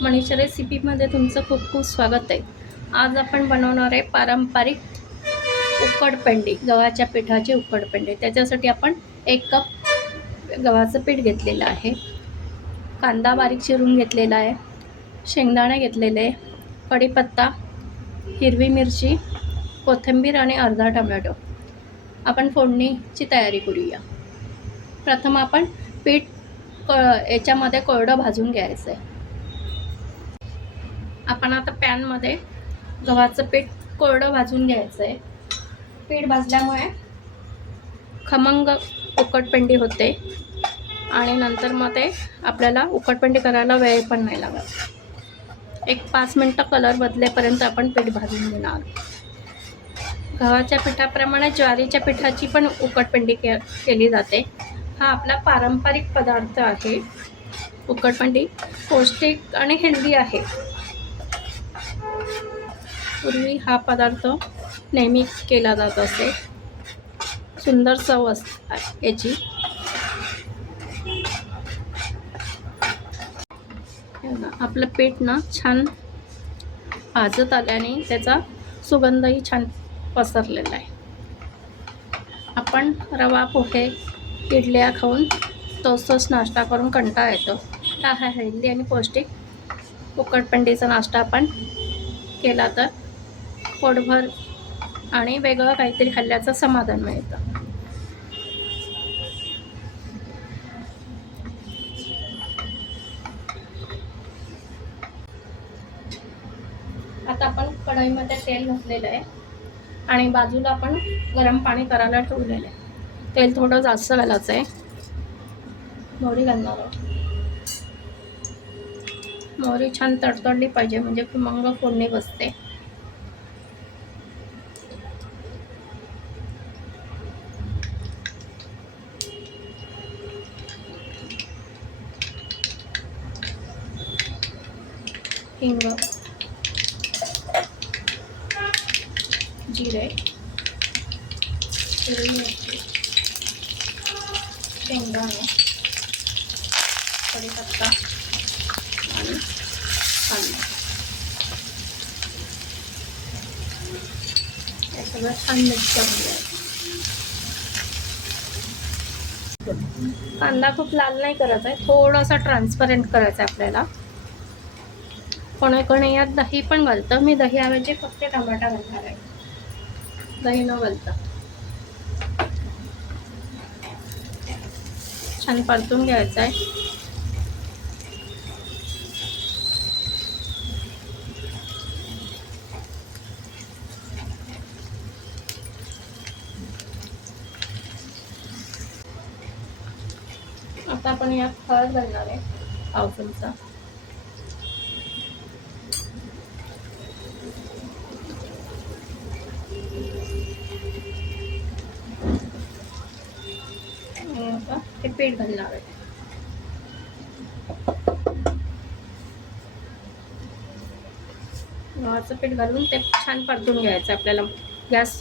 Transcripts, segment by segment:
मनीषा रेसिपीमध्ये तुमचं खूप खूप स्वागत आहे। आज आपण बनवणार आहे पारंपरिक उकडपेंडी, गव्हाच्या पिठाचे उकडपेंडी। त्याच्यासाठी आपण 1 कप गव्हाचं पीठ घेतलेलं आहे, कांदा बारीक चिरून घेतलेला आहे, शेंगदाणे घेतलेले आहे, कढीपत्ता, हिरवी मिरची, कोथिंबीर आणि अर्धा टोमॅटो। आपण फोडणीची तयारी करूया। प्रथम आपण पीठ याच्यामध्ये कोरडं भाजून घ्यायचं आहे। आपण आता पॅनमध्ये गव्हाचं पीठ कोरडं भाजून घ्यायचं आहे। पीठ भाजल्यामुळे खमंग उकडपेंडी होते आणि नंतर मग ते आपल्याला उकडपेंडी करायला वेळ पण नाही लागत। 5 मिनिटं कलर बदलेपर्यंत आपण पीठ भाजून घेणार। गव्हाच्या पिठाप्रमाणे ज्वारीच्या पिठाची पण उकडपेंडी केली जाते। हा आपला पारंपरिक पदार्थ आहे। उकडपेंडी पौष्टिक आणि हेल्दी आहे। पूर्वी हा पदार्थ नेहमी केला जात असे। सुंदर चव असते याची। आपलं पीठ ना छान भाजत आल्याने त्याचा सुगंधही छान पसरलेला आहे। आपण रवा, पोहे, इडल्या खाऊन तोच नाश्ता करून कंटाळा येतो। हा हेल्दी आणि पौष्टिक उकडपेंडीचा नाश्ता आपण केला तर पोटभर आणि वेगळं काहीतरी खाल्ल्याचं समाधान मिळतं। आता आपण कढईमध्ये तेल घातलेलं आहे आणि बाजूला आपण गरम पाणी करायला ठेवलेलं आहे। तेल थोडं जास्त घालायचं आहे। मोहरी घालणार आहोत। मोहरी छान तडतडली पाहिजे म्हणजे खमंग फोडणी बसते। हिंग, जिरे, हिरवी मिरची, शेंगदाणे, कढीपत्ता आणि कांदा हे सगळं छान मिक्स करून घ्यायचं। कांदा खूप लाल नाही करायचा आहे, थोडासा ट्रान्सपरंट करायचा आहे आपल्याला। कोणी यात दही पण घालतं। मी दही ऐवजी फक्त टमाटा घालणार आहे, दही न घालता। छान परतून घ्यायचं आहे। आता आपण यात हळद घालणार आहे, पाव चमचा। हे पीठ घालणार आहे। गव्हाचं पीठ घालून ते छान परतून घ्यायचं आपल्याला। गॅस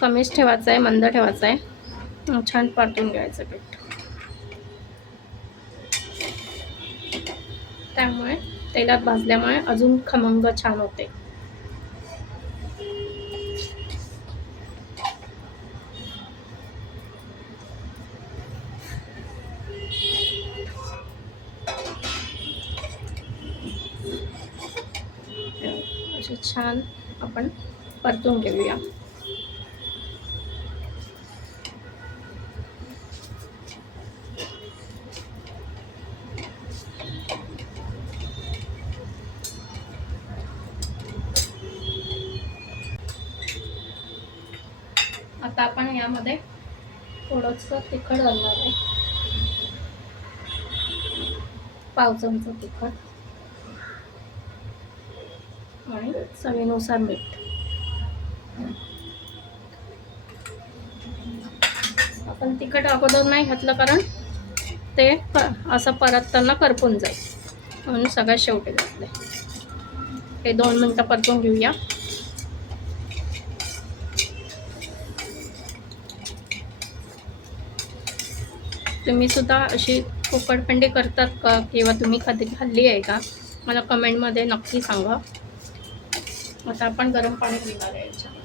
कमीच ठेवायचा आहे, मंद ठेवायचा आहे। छान परतून घ्यायचं पीठ, त्यामुळे तेलात भाजल्यामुळे अजून खमंग छान होते। असे छान आपण परतून घेऊया। आता आपण यामध्ये थोडंसं तिखट घालणार आहे, पाव चमचा तिखट आणि चवीनुसार मीठ। आपण तिखट अगोदर नाही घातलं कारण ते असं परतताना करपून जाईल, म्हणून सगळ्यात शेवटी घातले। हे 2 मिनिटं परतून घेऊया। तुम्ही सुद्धा अशी उकडपेंडी करतात का किंवा तुम्ही कधी खाल्ली आहे का? मला कमेंटमध्ये नक्की सांगा. आता आपण गरम पाणी घालणार आहे याच्यामध्ये.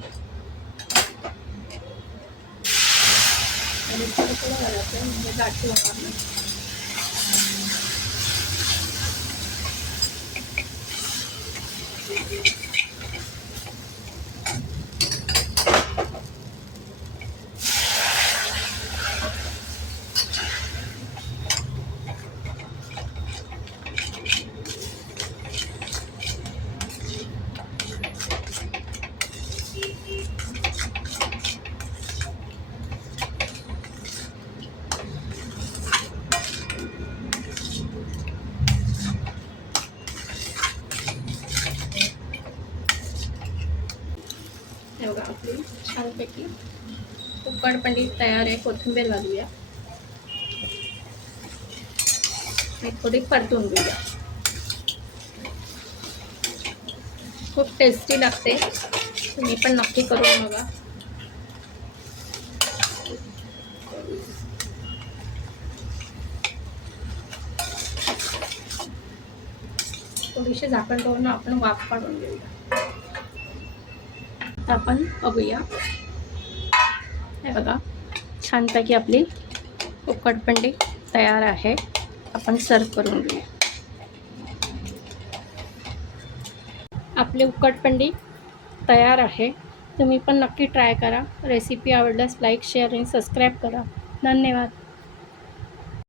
थोडं घालायचं आहे म्हणजे गाठी होणार नाही. हे बघा आपली छानपैकी उकडपेंडी तयार आहे. कोथिंबीर घालूया आणि थोडी परतून घेऊया. खूप टेस्टी लागते. तुम्ही पण नक्की करून बघा. थोडीशी झाकण ठेवून आपण वाफ काढून घेऊया. आता आपण बघूया. हे बघा छानपैकी आपली उकडपेंडी तयार आहे. आपण सर्व करून घेऊया. आपली उकडपेंडी तयार आहे. तुम्ही पण नक्की ट्राय करा. रेसिपी आवडल्यास लाईक, शेअर आणि सबस्क्राईब करा. धन्यवाद.